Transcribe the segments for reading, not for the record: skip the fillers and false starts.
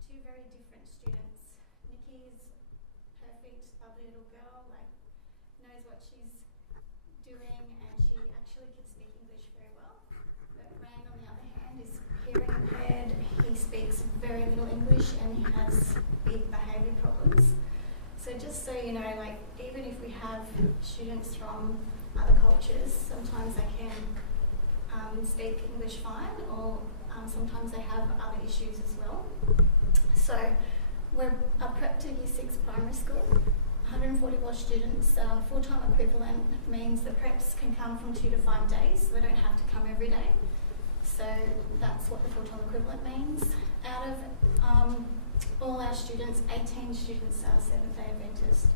two very different students. Nikki's perfect, lovely little girl, like knows what she's doing, and she actually can speak English very well. But Ryan, on the other hand, is hearing impaired. He speaks very little English and he has big behaviour problems. So just so you know, like even if we have students from other cultures, sometimes they can speak English fine, or sometimes they have other issues as well. So we're a prep to Year 6 primary school, 144 students. Full-time equivalent means the preps can come from 2 to 5 days, so they don't have to come every day. So that's what the full-time equivalent means. Out of all our students, 18 students are Seventh-day Adventist.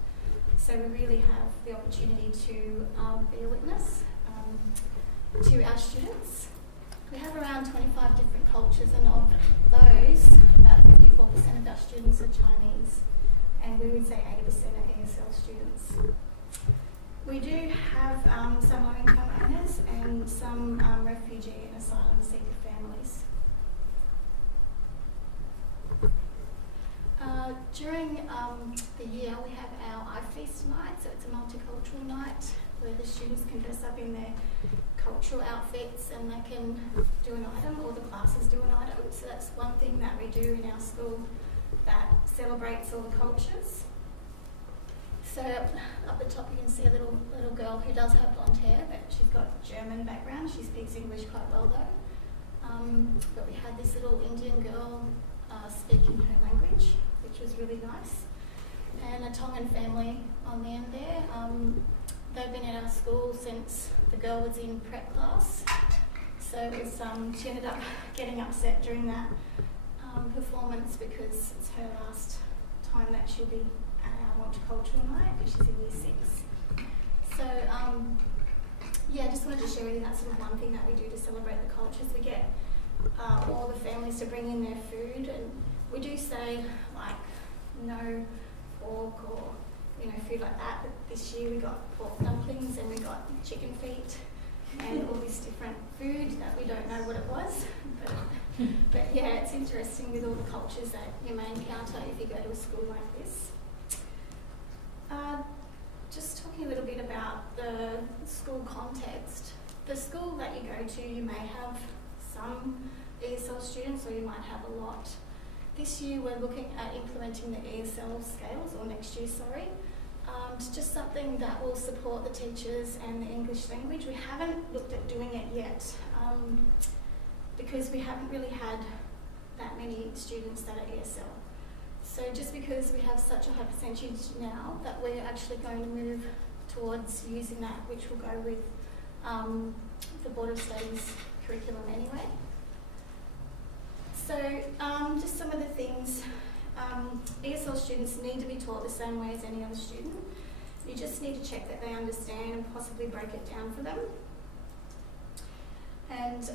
So we really have the opportunity to be a witness to our students. We have around 25 different cultures, and of those, about 54% of our students are Chinese, and we would say 80% are ESL students. We do have some low-income earners and some refugee and asylum seeker families. During the year, we have our iFeast night, so it's a multicultural night where the students can dress up in their cultural outfits and they can do an item, or the classes do an item. So that's one thing that we do in our school that celebrates all the cultures. So up the top you can see a little girl who does have blonde hair, but she's got German background. She speaks English quite well though. But we had this little Indian girl speaking her language, which was really nice. And a Tongan family on the end there. They've been at our school since the girl was in prep class. So it was, she ended up getting upset during that performance because it's her last time that she'll be at our multicultural night, because she's in Year 6. So yeah, just wanted to share with you that's sort of one thing that we do to celebrate the cultures. We get all the families to bring in their food, and we do say like no pork or food like that, but this year we got pork dumplings and we got chicken feet and all this different food that we don't know what it was, but yeah, it's interesting with all the cultures that you may encounter if you go to a school like this. Just talking a little bit about the school context. The school that you go to, you may have some ESL students or you might have a lot. This year we're looking at implementing the ESL scales, or next year, sorry. It's just something that will support the teachers and the English language. We haven't looked at doing it yet because we haven't really had that many students that are ESL. So just because we have such a high percentage now, that we're actually going to move towards using that, which will go with the Board of Studies curriculum anyway. So just some of the things, ESL students need to be taught the same way as any other student. You just need to check that they understand and possibly break it down for them. And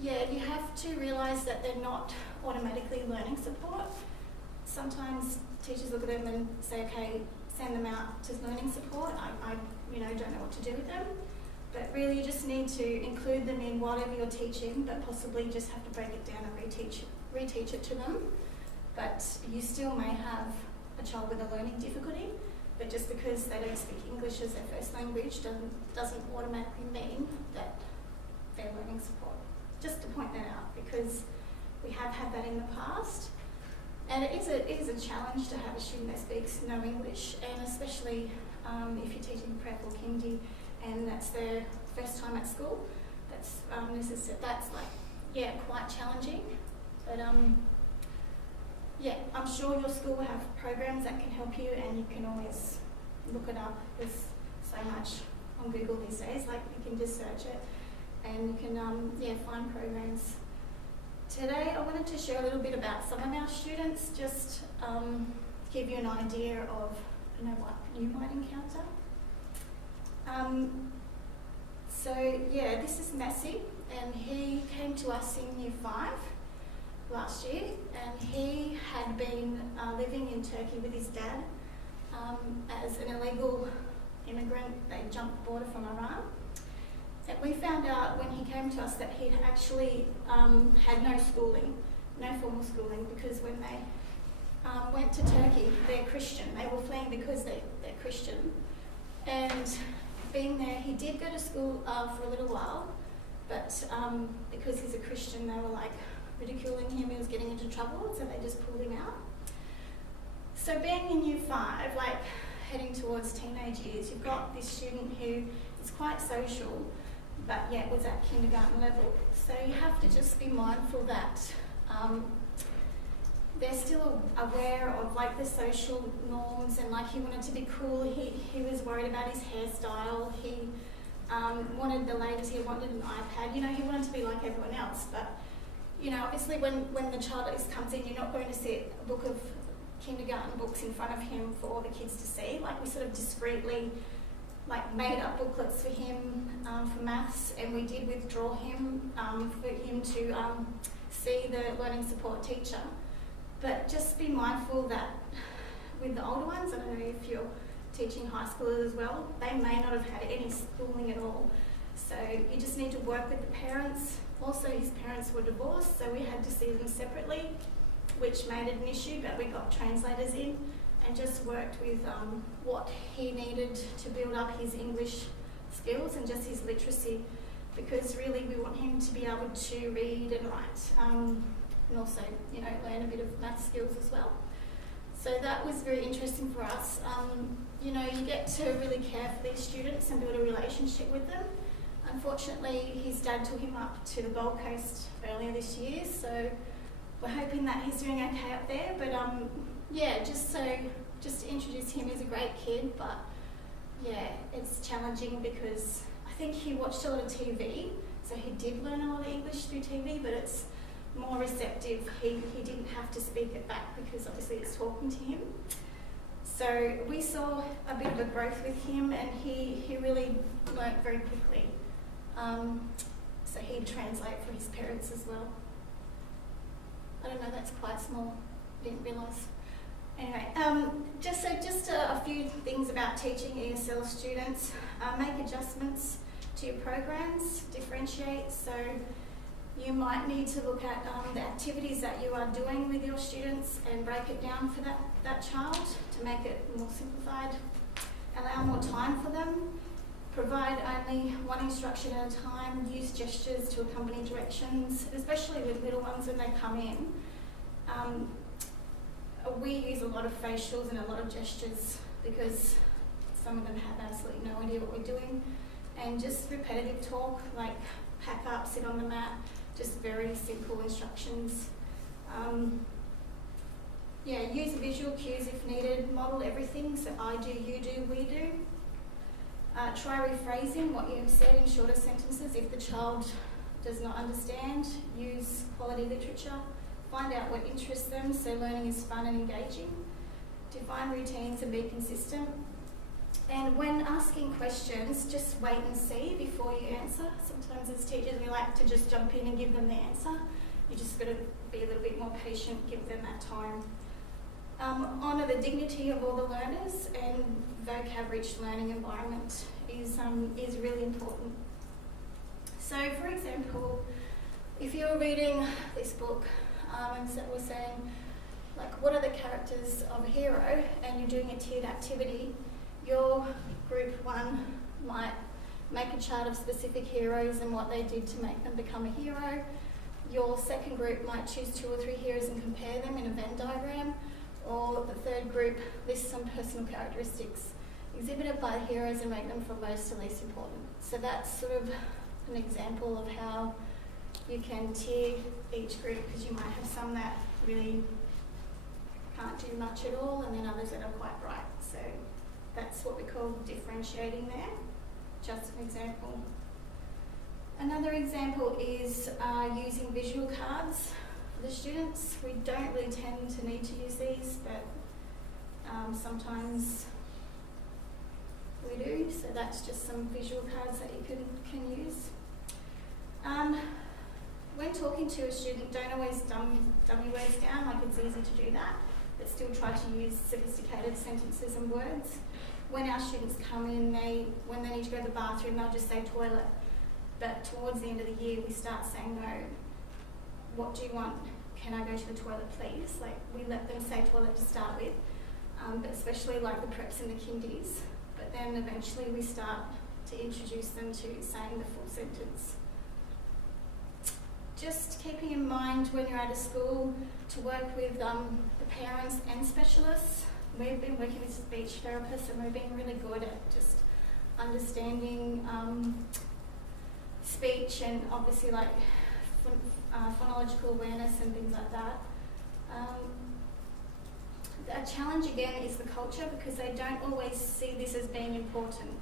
yeah, you have to realise that they're not automatically learning support. Sometimes teachers look at them and say, okay, send them out to learning support. I don't know what to do with them. But really you just need to include them in whatever you're teaching, but possibly just have to break it down and reteach it to them. But you still may have a child with a learning difficulty, but just because they don't speak English as their first language doesn't automatically mean that they're learning support. Just to point that out, because we have had that in the past. And it is a challenge to have a student that speaks no English, and especially if you're teaching prep or kindy and that's their first time at school. That's quite challenging. But yeah, I'm sure your school will have programs that can help you, and you can always look it up. There's so much on Google these days, like you can just search it and you can find programs. Today I wanted to share a little bit about some of our students, just give you an idea of what you might encounter. So yeah, this is Messi, and he came to us in Year 5 last year, and he had been living in Turkey with his dad as an illegal immigrant. They jumped the border from Iran. And we found out when he came to us that he'd actually had no schooling, no formal schooling, because when they went to Turkey, they're Christian. They were fleeing because they're Christian. And being there, he did go to school for a little while, but because he's a Christian, they were like ridiculing him. He was getting into trouble, so they just pulled him out. So being in year 5, like heading towards teenage years, you've got this student who is quite social, but yet was at kindergarten level. So you have to just be mindful that they're still aware of like the social norms, and like he wanted to be cool. He was worried about his hairstyle. He wanted the latest. He wanted an iPad. You know, he wanted to be like everyone else. But you know, obviously, when the child comes in, you're not going to sit a book of kindergarten books in front of him for all the kids to see. Like, we sort of discreetly like made up booklets for him for maths, and we did withdraw him for him to see the learning support teacher. But just be mindful that with the older ones, I don't know if you're teaching high schoolers as well, they may not have had any schooling at all. So you just need to work with the parents. Also, his parents were divorced, so we had to see them separately, which made it an issue, but we got translators in and just worked with what he needed to build up his English skills and just his literacy, because really we want him to be able to read and write. And also, you know, learn a bit of math skills as well. So that was very interesting for us. You know, you get to really care for these students and build a relationship with them. Unfortunately, his dad took him up to the Gold Coast earlier this year, so we're hoping that he's doing okay up there. But yeah, just to introduce him, he's a great kid, but yeah, it's challenging because I think he watched a lot of TV, so he did learn a lot of English through TV, but it's more receptive. He didn't have to speak it back because obviously it's talking to him. So we saw a bit of a growth with him, and he really learnt very quickly. So he'd translate for his parents as well. I don't know, that's quite small. I didn't realise. Anyway, just a few things about teaching ESL students. Make adjustments to your programs, differentiate. So you might need to look at the activities that you are doing with your students and break it down for that child to make it more simplified. Allow more time for them. Provide only one instruction at a time. Use gestures to accompany directions, especially with little ones when they come in. We use a lot of facials and a lot of gestures because some of them have absolutely no idea what we're doing. And just repetitive talk, like pack up, sit on the mat, just very simple instructions. Yeah, use visual cues if needed. Model everything, so I do, you do, we do. Try rephrasing what you have said in shorter sentences if the child does not understand. Use quality literature. Find out what interests them, so learning is fun and engaging. Define routines and be consistent. And when asking questions, just wait and see before you answer. Sometimes as teachers we like to just jump in and give them the answer. You just got to be a little bit more patient, give them that time. Honour the dignity of all the learners, and vocab-rich learning environment is really important. So, for example, if you're reading this book and so we're saying, like, what are the characters of a hero, and you're doing a tiered activity, your group 1 might make a chart of specific heroes and what they did to make them become a hero. Your second group might choose 2 or 3 heroes and compare them in a Venn diagram. Or the third group lists some personal characteristics exhibited by the heroes and rank them from most to least important. So that's sort of an example of how you can tier each group, because you might have some that really can't do much at all, and then others that are quite bright. So that's what we call differentiating there. Just an example. Another example is using visual cards. The students, we don't really tend to need to use these, but sometimes we do, so that's just some visual cards that you can use. When talking to a student, don't always dummy words down, like it's easy to do that, but still try to use sophisticated sentences and words. When our students come in, when they need to go to the bathroom, they'll just say toilet, but towards the end of the year we start saying no. What do you want? can I go to the toilet please? Like, we let them say toilet to start with, but especially like the preps and the kindies. But then eventually we start to introduce them to saying the full sentence. Just keeping in mind when you're at a school to work with the parents and specialists. We've been working with speech therapists and we've been really good at just understanding speech and obviously like phonological awareness and things like that. A challenge again is the culture, because they don't always see this as being important.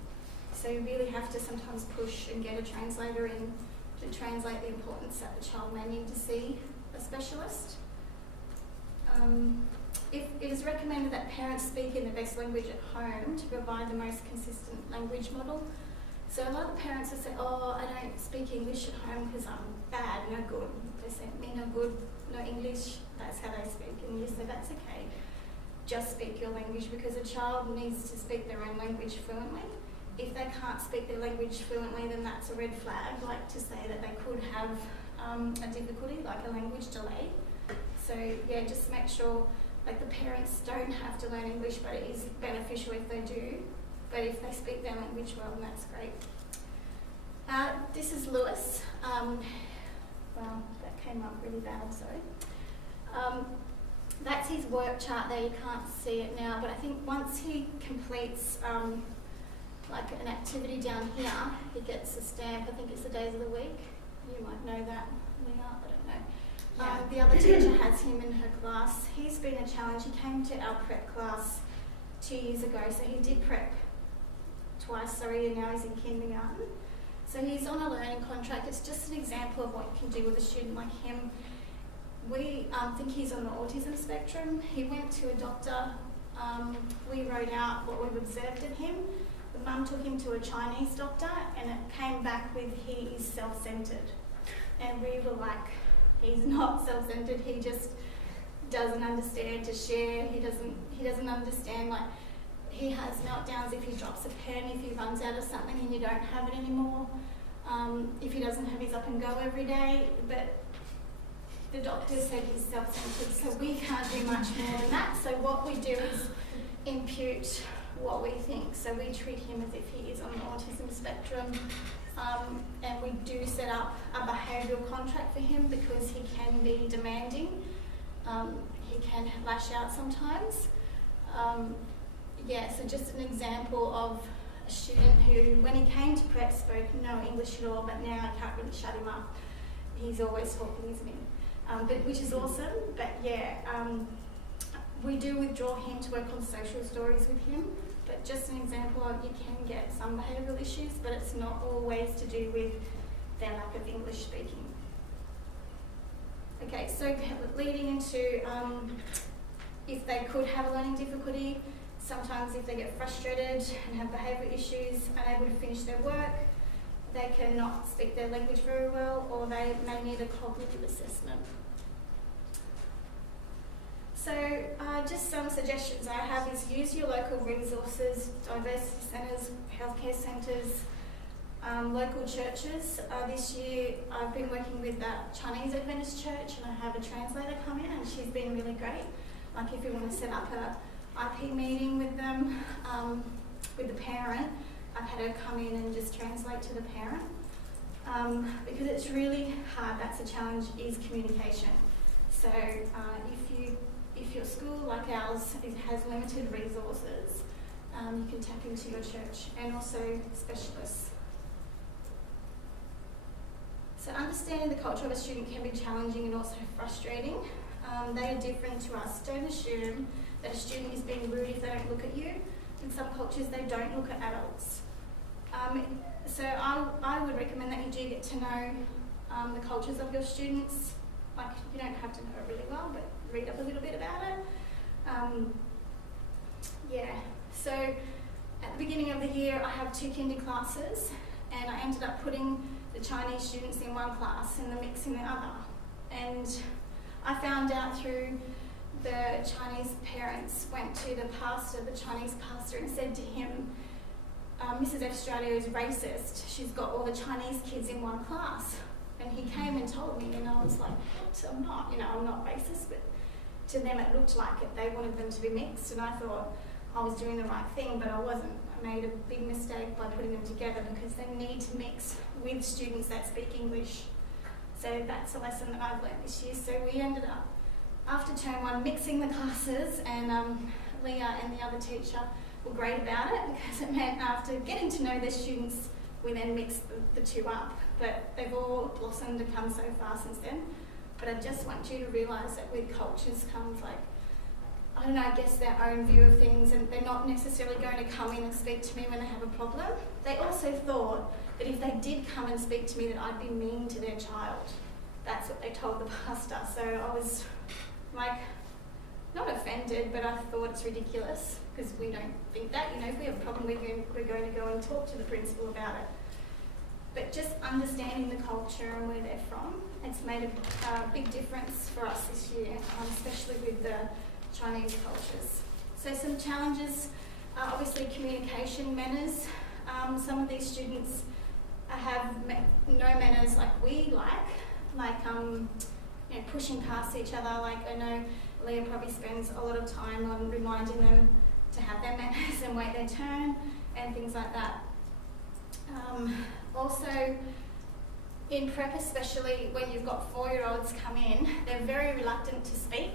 So you really have to sometimes push and get a translator in to translate the importance that the child may need to see a specialist. It is recommended that parents speak in the best language at home to provide the most consistent language model. So a lot of parents will say, oh, I don't speak English at home because I'm bad, no good. They say, me no good, no English, that's how they speak. And you say, that's okay. Just speak your language, because a child needs to speak their own language fluently. If they can't speak their language fluently, then that's a red flag, like to say that they could have a difficulty, like a language delay. So yeah, just make sure like the parents don't have to learn English, but it is beneficial if they do. But if they speak their language well, then that's great. This is Lewis. Well, that came up really bad, sorry. That's his work chart there, you can't see it now, but I think once he completes like an activity down here, he gets a stamp. I think it's the days of the week. You might know that, Leah, I don't know. Yeah. The other teacher has him in her class. He's been a challenge. He came to our prep class 2 years ago, so he did prep twice, and now he's in kindergarten. So he's on a learning contract. It's just an example of what you can do with a student like him. We think he's on the autism spectrum. He went to a doctor. We wrote out what we've observed in him. The mum took him to a Chinese doctor and it came back with he is self-centered. And we were like, he's not self-centered, he just doesn't understand to share, he doesn't understand, like, he has meltdowns if he drops a pen, if he runs out of something and you don't have it anymore, if he doesn't have his up and go every day, but the doctor said he's self-centered, so we can't do much more than that. So what we do is impute what we think. So we treat him as if he is on the autism spectrum, and we do set up a behavioural contract for him because he can be demanding. He can lash out sometimes. So just an example of a student who, when he came to prep, spoke no English at all, but now I can't really shut him up. He's always talking, isn't he? Which is awesome, but we do withdraw him to work on social stories with him, but just an example of you can get some behavioural issues, but it's not always to do with their lack of English speaking. Okay, so leading into if they could have a learning difficulty, sometimes if they get frustrated and have behavioural issues, unable to finish their work, they cannot speak their language very well, or they may need a cognitive assessment. So just some suggestions I have is use your local resources, diversity centres, healthcare centres, local churches. This year I've been working with that Chinese Adventist church and I have a translator come in and she's been really great. Like if you want to set up a IP meeting with them, with the parent, I've had her come in and just translate to the parent. Because it's really hard, that's a challenge, is communication. So if your school, like ours, has limited resources, you can tap into your church and also specialists. So understanding the culture of a student can be challenging and also frustrating. They are different to us. Don't assume that a student is being rude if they don't look at you. In some cultures, they don't look at adults. So I would recommend that you do get to know the cultures of your students. Like, you don't have to know it really well, but read up a little bit about it. So at the beginning of the year, I have 2 kinder classes, and I ended up putting the Chinese students in one class and the mix in the other. And I found out through the Chinese parents went to the pastor, the Chinese pastor, and said to him, Mrs. Estradio is racist. She's got all the Chinese kids in one class. And when he came and told me, and I was like, what? I'm not, I'm not racist, but to them it looked like it. They wanted them to be mixed, and I thought I was doing the right thing, but I wasn't. I made a big mistake by putting them together because they need to mix with students that speak English. So that's a lesson that I've learned this year. So we ended up, after term 1, mixing the classes, and Leah and the other teacher were great about it because it meant after getting to know their students, we then mixed the two up. But they've all blossomed and come so far since then. But I just want you to realise that with cultures comes I guess their own view of things, and they're not necessarily going to come in and speak to me when they have a problem. They also thought that if they did come and speak to me that I'd be mean to their child. That's what they told the pastor. So I was not offended, but I thought it's ridiculous because we don't think that. If we have a problem, we're going to go and talk to the principal about it. But just understanding the culture and where they're from, it's made a big difference for us this year, especially with the Chinese cultures. So some challenges, obviously communication manners. Some of these students have no manners like we like pushing past each other. Like I know Leah probably spends a lot of time on reminding them to have their manners and wait their turn and things like that. Also, in prep, especially when you've got 4-year-olds come in, they're very reluctant to speak,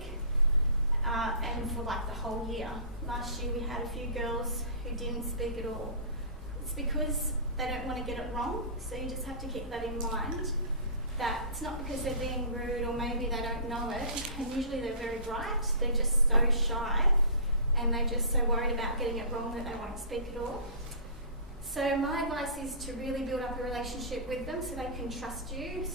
and for the whole year. Last year we had a few girls who didn't speak at all. It's because they don't want to get it wrong, so you just have to keep that in mind, that it's not because they're being rude or maybe they don't know it, and usually they're very bright, they're just so shy and they're just so worried about getting it wrong that they won't speak at all. So my advice is to really build up a relationship with them so they can trust you,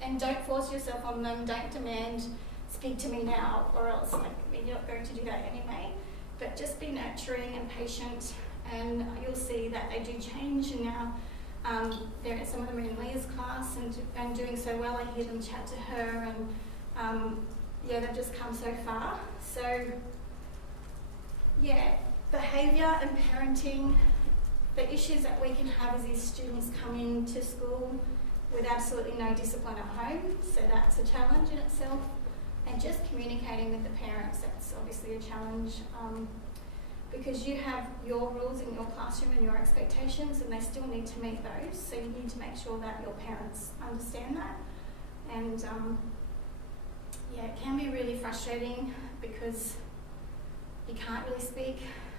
and don't force yourself on them, don't demand, speak to me now, or else you're not going to do that anyway. But just be nurturing and patient, and you'll see that they do change. And now some of them are in Leah's class and doing so well. I hear them chat to her, and they've just come so far. So behaviour and parenting. The issues that we can have is these students come into school with absolutely no discipline at home, so that's a challenge in itself. And just communicating with the parents, that's obviously a challenge, because you have your rules in your classroom and your expectations, and they still need to meet those, so you need to make sure that your parents understand that. And it can be really frustrating because you can't really speak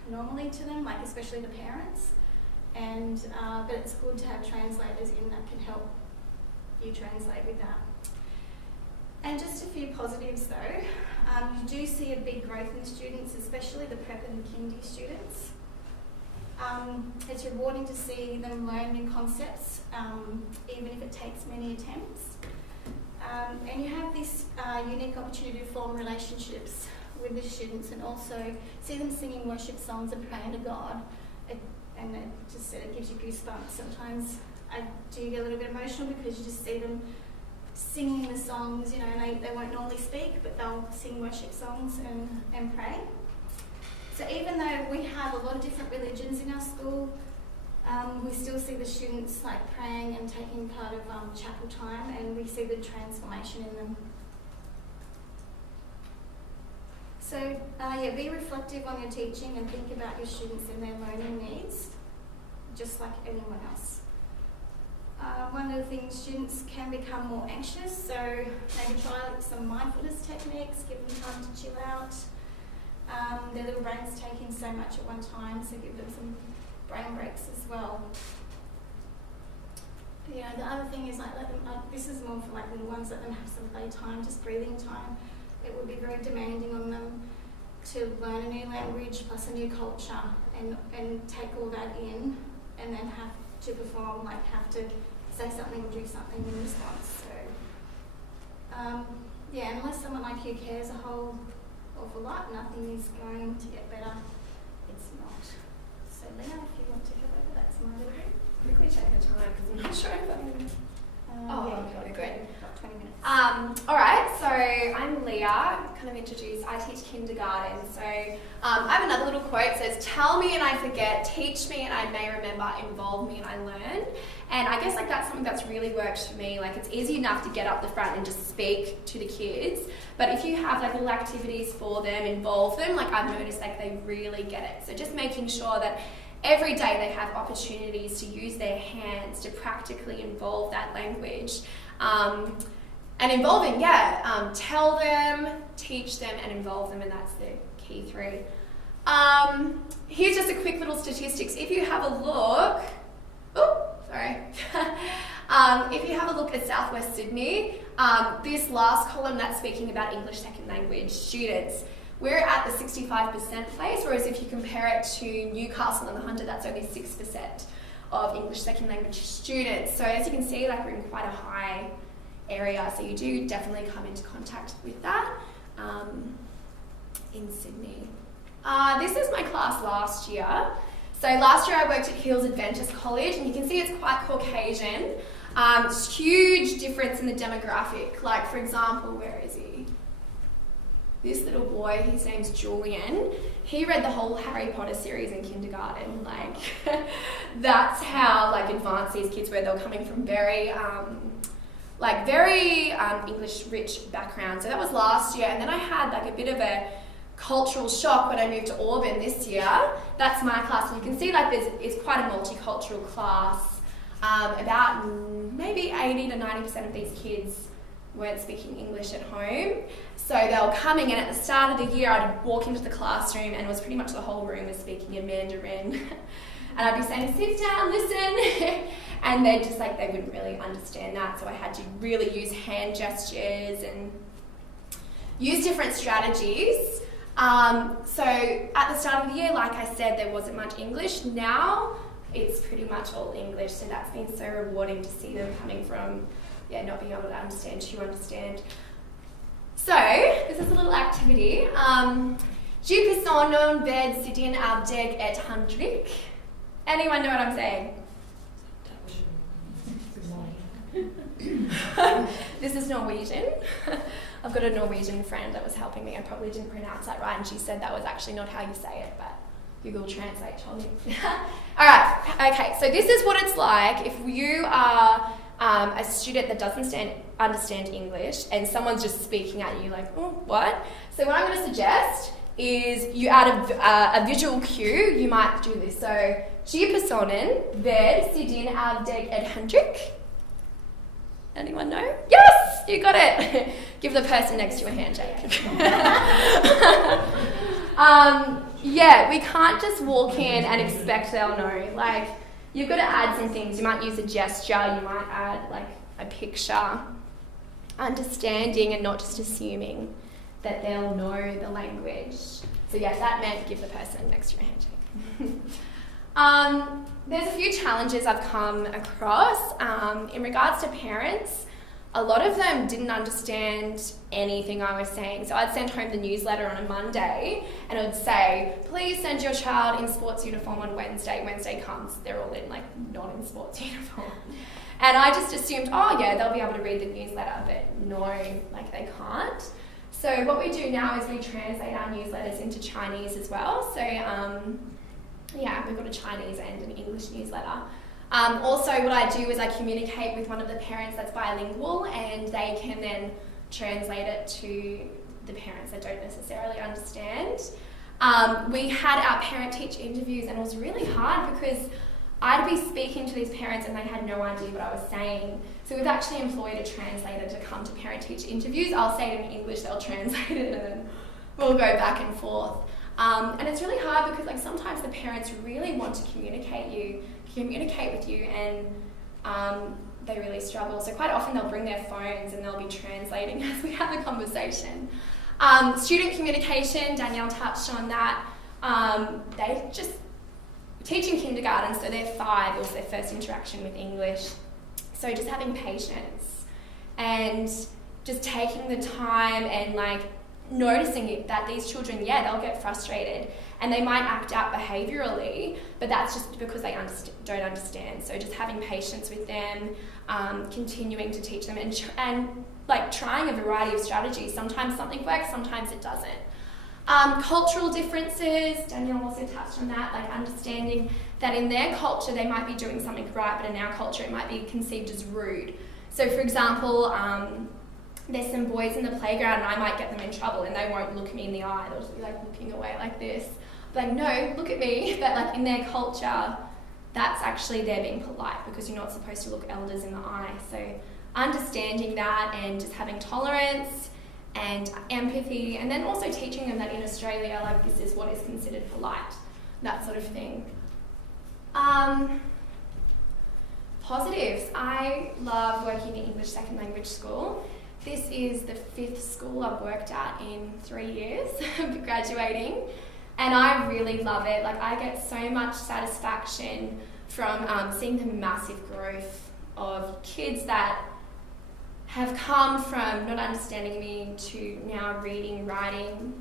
normally to them, especially the parents. And but it's good to have translators in that can help you translate with that. And just a few positives though. You do see a big growth in students, especially the prep and kindy students. It's rewarding to see them learn new concepts, even if it takes many attempts. And you have this unique opportunity to form relationships with the students, and also see them singing worship songs and praying to God. It gives you goosebumps. Sometimes I do get a little bit emotional because you just see them singing the songs, and they won't normally speak, but they'll sing worship songs and pray. So even though we have a lot of different religions in our school, we still see the students praying and taking part of chapel time, and we see the transformation in them. So be reflective on your teaching and think about your students and their learning needs, just like anyone else. One of the things, students can become more anxious, so maybe try some mindfulness techniques, give them time to chill out. Their little brain's taking so much at one time, so give them some brain breaks as well. The other thing is let them, this is more for little ones, let them have some play time, just breathing time. It would be very demanding on them to learn a new language plus a new culture and take all that in, and then have to perform, have to say something or do something in response. So, unless someone like you cares a whole awful lot, nothing is going to get better. It's not. So Leah, if you want to go over, that's my little bit. Quickly check the time because I'm not sure if I'm Okay, good. About 20 minutes. All right, so I'm Leah, kind of introduced. I teach kindergarten. So I have another little quote. It says, tell me and I forget, teach me and I may remember, involve me and I learn. And I guess like that's something that's really worked for me. Like it's easy enough to get up the front and just speak to the kids. But if you have like little activities for them, involve them, like I've noticed like they really get it. So just making sure that every day they have opportunities to use their hands to practically involve that language. And involving, tell them, teach them, and involve them, and that's the key three. Here's just a quick little statistics. If you have a look, if you have a look at Southwest Sydney, this last column that's speaking about English second language students, we're at the 65% place, whereas if you compare it to Newcastle and the Hunter, that's only 6% of English second language students. So as you can see, like we're in quite a high area, so you do definitely come into contact with that in Sydney. This is my class last year. So last year I worked at Hills Adventist College, and you can see it's quite Caucasian. It's huge difference in the demographic. Like for example, where is he? This little boy, his name's Julian. He read the whole Harry Potter series in kindergarten. Like that's how like advanced these kids were. They were coming from very English rich background. So that was last year, and then I had like a bit of a cultural shock when I moved to Auburn this year. That's my class, and you can see like it's quite a multicultural class. About maybe 80 to 90% of these kids weren't speaking English at home. So they were coming in at the start of the year, I'd walk into the classroom and it was pretty much the whole room was speaking in Mandarin. And I'd be saying, sit down, listen. And they just like, they wouldn't really understand that. So I had to really use hand gestures and use different strategies. So at the start of the year, like I said, there wasn't much English. Now it's pretty much all English. So that's been so rewarding to see them coming from, not being able to understand to understand. So this is a little activity. Ju personen ved siden av deg et Henrik. Anyone know what I'm saying? This is Norwegian. I've got a Norwegian friend that was helping me. I probably didn't pronounce that right, and she said that was actually not how you say it, but Google Translate told me. All right, okay, so this is what it's like if you are a student that doesn't understand English and someone's just speaking at you like, oh, what? So what I'm going to suggest is you add a visual cue. You might do this. So, Ju personen ved siden av deg et Henrik. Anyone know? Yes, you got it. Give the person next to you a handshake. We can't just walk in and expect they'll know. Like, you've got to add some things. You might use a gesture. You might add like a picture. Understanding and not just assuming that they'll know the language. So that meant give the person next to you a handshake. There's a few challenges I've come across. In regards to parents, a lot of them didn't understand anything I was saying. So I'd send home the newsletter on a Monday and it would say, please send your child in sports uniform on Wednesday. Wednesday comes, they're all in not in sports uniform. And I just assumed, they'll be able to read the newsletter, but no, they can't. So what we do now is we translate our newsletters into Chinese as well. So we've got a Chinese and an English newsletter. Also what I do is I communicate with one of the parents that's bilingual, and they can then translate it to the parents that don't necessarily understand. We had our parent-teacher interviews, and it was really hard because I'd be speaking to these parents and they had no idea what I was saying. So we've actually employed a translator to come to parent-teacher interviews. I'll say it in English, they'll translate it, and then we'll go back and forth. And it's really hard because sometimes the parents really want to communicate with you, and they really struggle. So quite often they'll bring their phones and they'll be translating as we have a conversation. Student communication, Danielle touched on that. They just teaching kindergarten, so they're 5, it was their first interaction with English. So just having patience and just taking the time and noticing it, that these children, they'll get frustrated and they might act out behaviourally, but that's just because they don't understand. So just having patience with them, continuing to teach them, and like trying a variety of strategies. Sometimes something works, sometimes it doesn't. Cultural differences, Danielle also touched on that, like understanding that in their culture they might be doing something right, but in our culture it might be conceived as rude. So for example, there's some boys in the playground and I might get them in trouble and they won't look me in the eye, they'll just be like looking away like this. Like, no, look at me. But like in their culture, that's actually they're being polite because you're not supposed to look elders in the eye. So understanding that and just having tolerance and empathy, and then also teaching them that in Australia, like this is what is considered polite, that sort of thing. Positives. I love working in English second language school. This is the 5th school I've worked at in 3 years, graduating, and I really love it. Like I get so much satisfaction from seeing the massive growth of kids that have come from not understanding me to now reading, writing,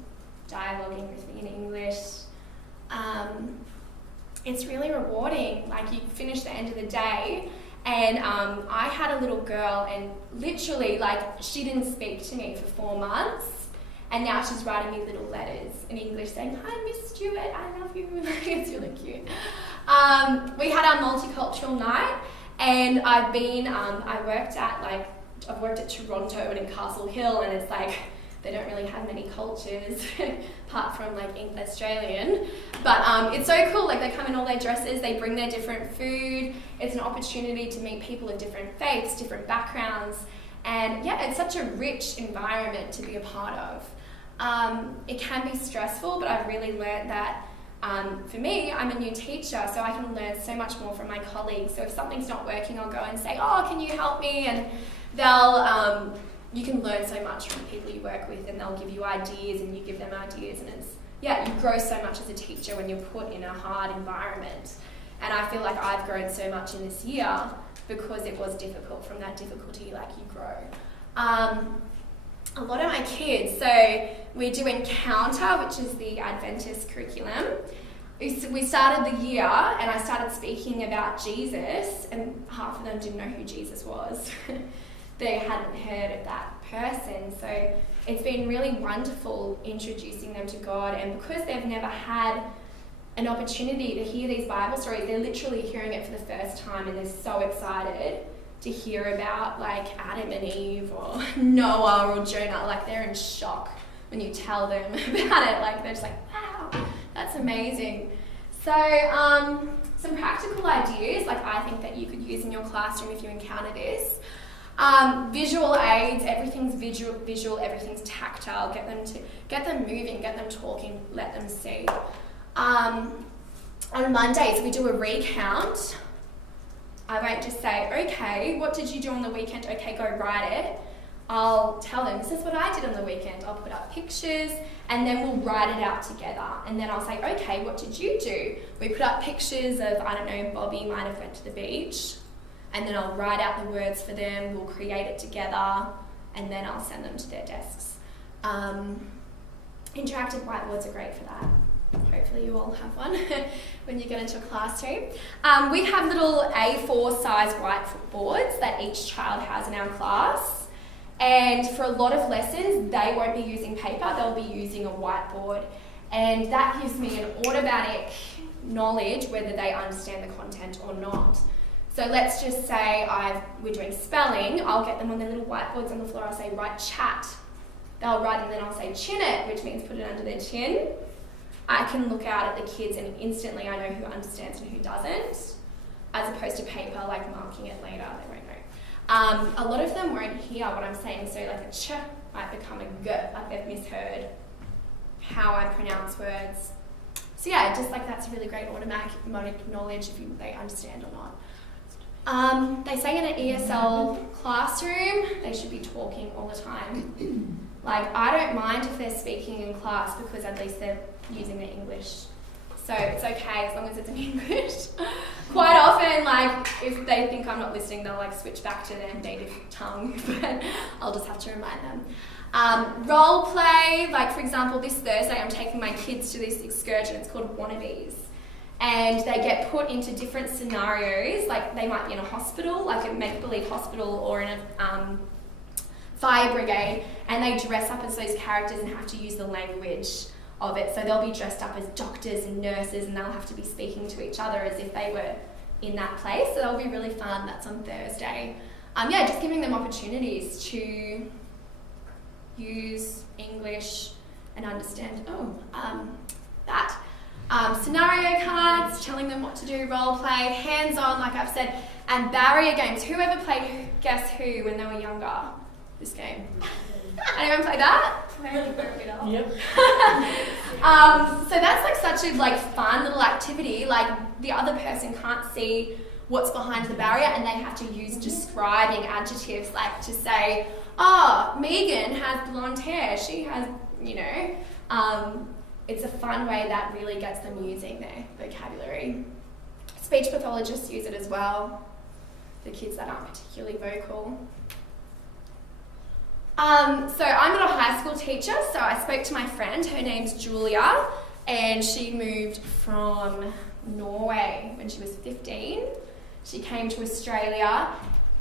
dialoguing with me in English. It's really rewarding. Like you finish the end of the day and I had a little girl and literally like she didn't speak to me for 4 months and now she's writing me little letters in English saying, "Hi Miss Stewart, I love you." It's really cute. We had our multicultural night and I've worked at Toronto and in Castle Hill, and it's like they don't really have many cultures apart from like Australian, but it's so cool. Like they come in all their dresses, they bring their different food. It's an opportunity to meet people of different faiths, different backgrounds, and it's such a rich environment to be a part of. It can be stressful, but I've really learned that for me, I'm a new teacher, so I can learn so much more from my colleagues. So if something's not working, I'll go and say, "Oh, can you help me?" And you can learn so much from the people you work with, and they'll give you ideas and you give them ideas, and you grow so much as a teacher when you're put in a hard environment. And I feel like I've grown so much in this year because it was difficult. From that difficulty, like you grow. A lot of my kids, so we do Encounter, which is the Adventist curriculum. We started the year and I started speaking about Jesus, and half of them didn't know who Jesus was. They hadn't heard of that person. So it's been really wonderful introducing them to God, and because they've never had an opportunity to hear these Bible stories, they're literally hearing it for the first time and they're so excited to hear about like Adam and Eve or Noah or Jonah. Like they're in shock when you tell them about it. Like they're just like, wow, that's amazing. So some practical ideas like I think that you could use in your classroom if you encounter this. Visual aids, everything's visual, everything's tactile. Get them moving, get them talking, let them see. On Mondays we do a recount. I won't just say, "Okay, what did you do on the weekend? Okay, go write it." I'll tell them, "This is what I did on the weekend." I'll put up pictures and then we'll write it out together. And then I'll say, "Okay, what did you do?" We put up pictures of, I don't know, Bobby might have went to the beach. And then I'll write out the words for them, we'll create it together, and then I'll send them to their desks. Interactive whiteboards are great for that. Hopefully you all have one when you get into a classroom. We have little A4 size whiteboards that each child has in our class. And for a lot of lessons, they won't be using paper, they'll be using a whiteboard. And that gives me an automatic knowledge whether they understand the content or not. So let's just say we're doing spelling, I'll get them on their little whiteboards on the floor, I'll say write chat. They'll write and then I'll say chin it, which means put it under their chin. I can look out at the kids and instantly I know who understands and who doesn't, as opposed to paper, like marking it later, they won't know. A lot of them won't hear what I'm saying, so like a ch might become a g, like they've misheard how I pronounce words. So just like that's a really great automatic knowledge if they understand or not. They say in an ESL classroom, they should be talking all the time. Like, I don't mind if they're speaking in class because at least they're using their English So it's okay as long as it's in English. Quite often, like, if they think I'm not listening, they'll like switch back to their native tongue, but I'll just have to remind them. Role play, like for example, this Thursday I'm taking my kids to this excursion. It's called Wannabes. And they get put into different scenarios, like they might be in a hospital, like a make-believe hospital, or in a fire brigade, and they dress up as those characters and have to use the language of it. So they'll be dressed up as doctors and nurses, and they'll have to be speaking to each other as if they were in that place. So that'll be really fun. That's on Thursday. Just giving them opportunities to use English and understand that. Scenario cards, telling them what to do, role play, hands-on, like I've said, and barrier games. Whoever played Guess Who when they were younger? This game. Anyone play that? Yep. So that's like such a like fun little activity. Like the other person can't see what's behind the barrier, and they have to use describing adjectives, like to say, Megan has blonde hair. She has, it's a fun way that really gets them using their vocabulary. Speech pathologists use it as well, the kids that aren't particularly vocal. So I'm not a high school teacher, so I spoke to my friend. Her name's Julia, and she moved from Norway when she was 15. She came to Australia,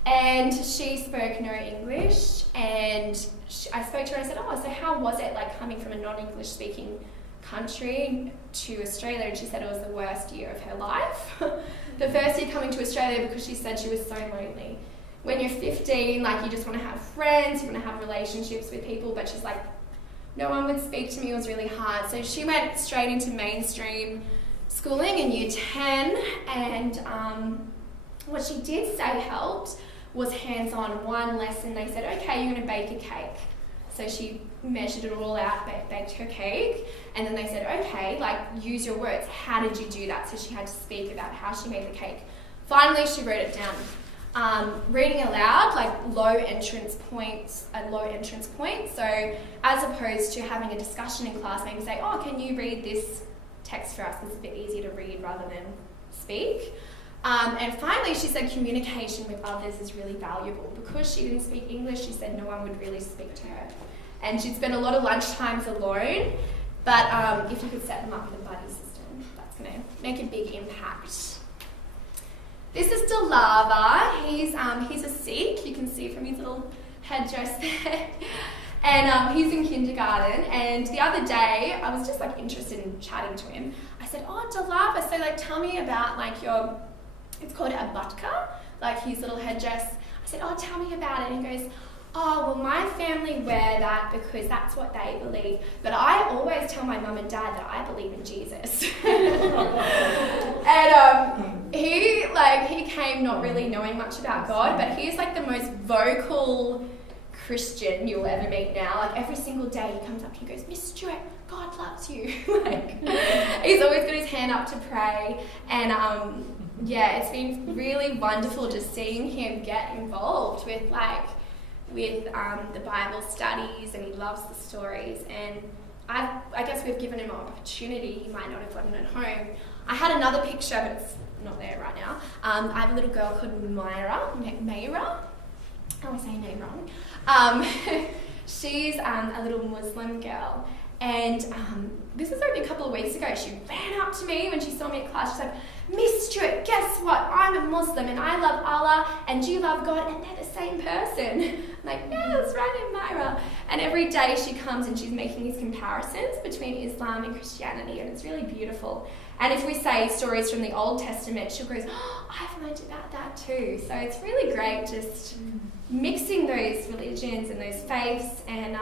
and she spoke no English, and I spoke to her and I said, so how was it like coming from a non-English speaking country to Australia? And she said it was the worst year of her life. The first year coming to Australia, because she said she was so lonely. When you're 15, like you just want to have friends, you want to have relationships with people, but she's like, no one would speak to me. It was really hard. So she went straight into mainstream schooling in year 10, and what she did say helped was hands-on. One lesson, they said, okay, you're going to bake a cake. So she measured it all out, baked her cake, and then they said, okay, like use your words. How did you do that? So she had to speak about how she made the cake. Finally, she wrote it down. Reading aloud, like a low entrance point. So as opposed to having a discussion in class, maybe say, can you read this text for us? It's a bit easier to read rather than speak. And finally, she said communication with others is really valuable. Because she didn't speak English, she said no one would really speak to her. And she'd spend a lot of lunchtimes alone, but if you could set them up with a buddy system, that's going to make a big impact. This is Delava. He's a Sikh. You can see from his little headdress there. And he's in kindergarten. And the other day, I was just like interested in chatting to him. I said, Delava, so like tell me about like it's called a batka, like his little headdress. I said, tell me about it. And he goes, well, my family wear that because that's what they believe. But I always tell my mum and dad that I believe in Jesus. And he came not really knowing much about God, but he's like the most vocal Christian you'll ever meet now. Like every single day he comes up and he goes, Miss Stewart, God loves you. He's always got his hand up to pray. And it's been really wonderful just seeing him get involved with the Bible studies, and he loves the stories. And I guess we've given him an opportunity he might not have gotten at home. I had another picture, but it's not there right now. I have a little girl called Mayra. I always say her name wrong. She's a little Muslim girl. And this was only a couple of weeks ago. She ran up to me when she saw me at class. She said, Miss Stewart, guess what? I'm a Muslim and I love Allah and you love God, and they're the same person. I'm like, yeah, that's right, Myra. And every day she comes and she's making these comparisons between Islam and Christianity, and it's really beautiful. And if we say stories from the Old Testament, she goes, I've learned about that too. So it's really great just mixing those religions and those faiths, and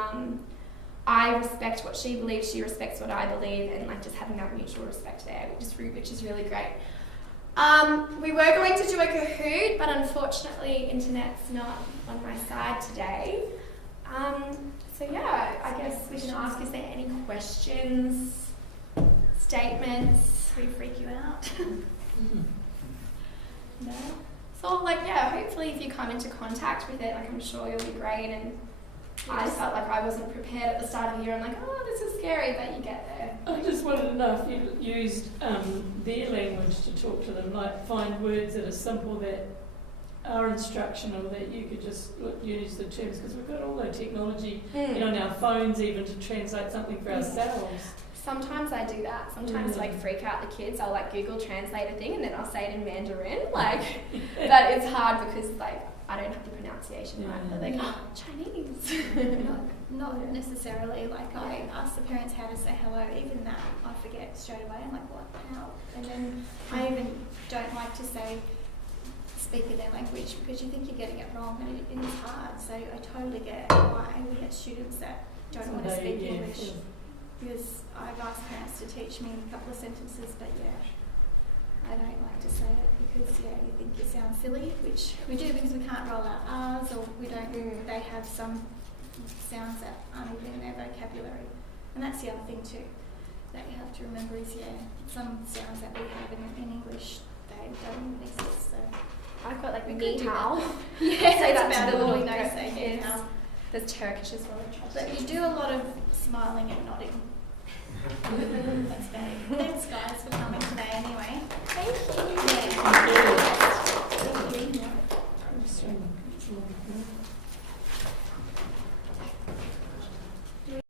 I respect what she believes, she respects what I believe, and like just having that mutual respect there, which is really great. We were going to do a Kahoot, but unfortunately internet's not on my side today. I guess we can ask, is there any questions, statements? We freak you out. No? So hopefully if you come into contact with it, I'm sure you'll be great and I felt like I wasn't prepared at the start of the year. I'm like, oh, this is scary, but you get there. I just wanted to know if you used their language to talk to them, like find words that are simple that are instructional, that you could just use the terms, because we've got all the technology, on our phones even to translate something for ourselves. Sometimes I do that. Sometimes to like freak out the kids, I'll like Google Translate a thing and then I'll say it in Mandarin. Like, but it's hard because like I don't have the pronunciation right. They're like, oh, Chinese. Not necessarily. Like I ask the parents how to say hello. Even that I forget straight away. I'm like, what? How? And then I even don't like to say speak in their language because you think you're getting it wrong, and it is hard. So I totally get why we get students that don't want to speak English. Because I've asked parents to teach me a couple of sentences, but I don't like to say it because you think you sound silly, which we do because we can't roll out R's, or we don't. They have some sounds that aren't even in their vocabulary, and that's the other thing too that you have to remember is some sounds that we have in English they don't exist. So I've got like ni hao. Say that's about all we know. Say ni hao. There's Turkish as well. But you do a lot of smiling and nodding. That's bad.